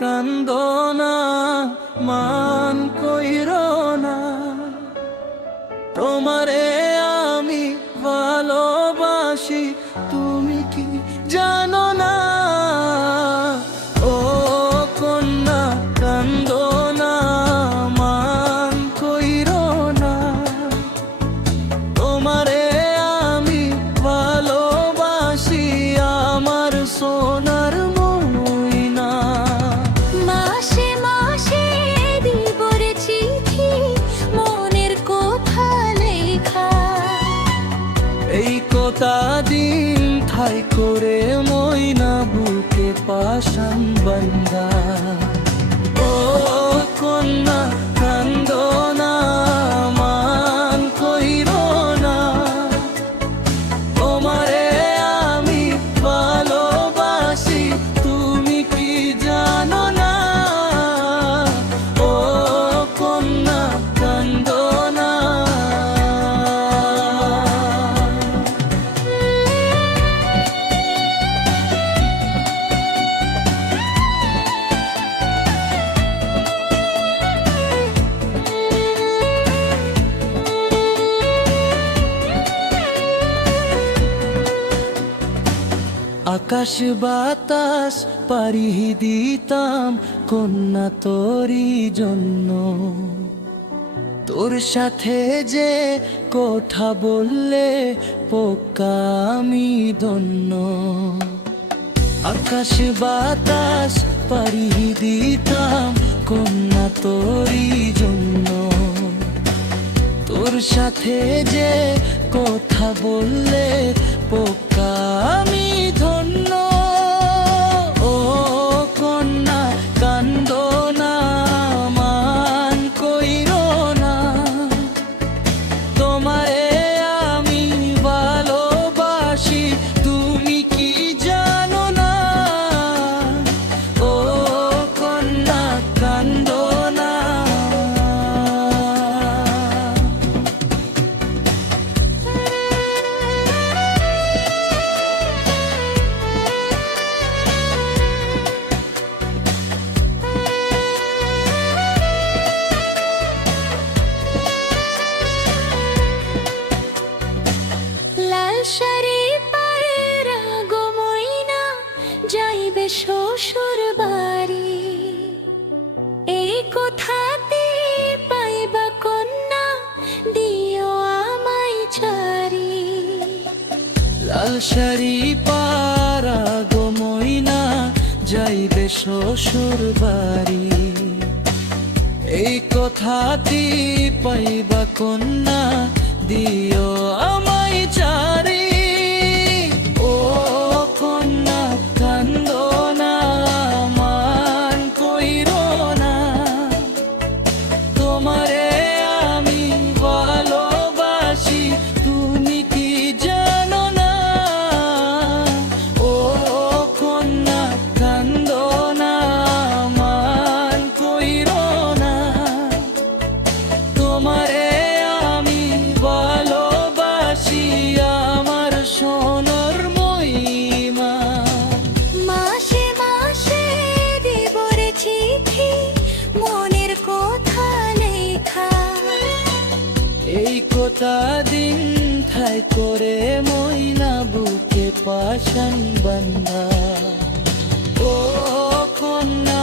কান্দো না, মান কইরো না, তোমারে আমি ভালোবাসি, তুমি কি জানো না? ও কন্যা কান্দো না, মান কইরো না, তোমারে আমি ভালোবাসি, আমার সোনার ময়না। মাসে মাসে দিব রে চিঠি, মনের কথা লেখা, এই কথা দিন ঠাই করে ময়না বুকে পাশান বান্দা। ও কন্যা কান্দো না, মান কইরো না, তোমারে আমি ভালোবাসি, তুমি কি জানো না? ও কন্যা কান্দো না। আকাশ বাতাস পারি দিতাম কন্যা তোরি জন্য, তোর সাথে যে কথা বললে পোকা আমি ধন্য। আকাশ বাতাস পারি দিতাম কন্যা তোরি জন্য, তোর সাথে যে কথা বললে পোকা আমি ধন্য। ও কন্যা কান্দো না, মান কইরো না, তোমারে আমি ভালোবাসি, তুমি কি জানো না? ও কন্যা কান্দো না। লাল শাড়ি পায়রা গো ময়না, যাইবে শ্বশুর বাড়ি, এই কথাতে পাইবা কন্যা, দিও আমায় ছাড়ি। লাল শাড়ি পারা গো ময়না, যাইবে শ্বশুর বাড়ি, এই কথাটি পাইবা কন্যা, দিও আমায় ছাড়ি। ও কন্যা কান্দো না, মান কইরো না, তোমারে আমি ভালোবাসি, তুমি কি জানো না? ও কন্যা কান্দো না, মান কইরো না, তোমারে আমি ভালোবাসি, আমার সোনার ময়না। মাসে মাসে দিব রে চিঠি, মনের কথা লেখা, এই কথা দিন ঠাই করে ময়না বুকে পাশান বান্ধা। ও কন্যা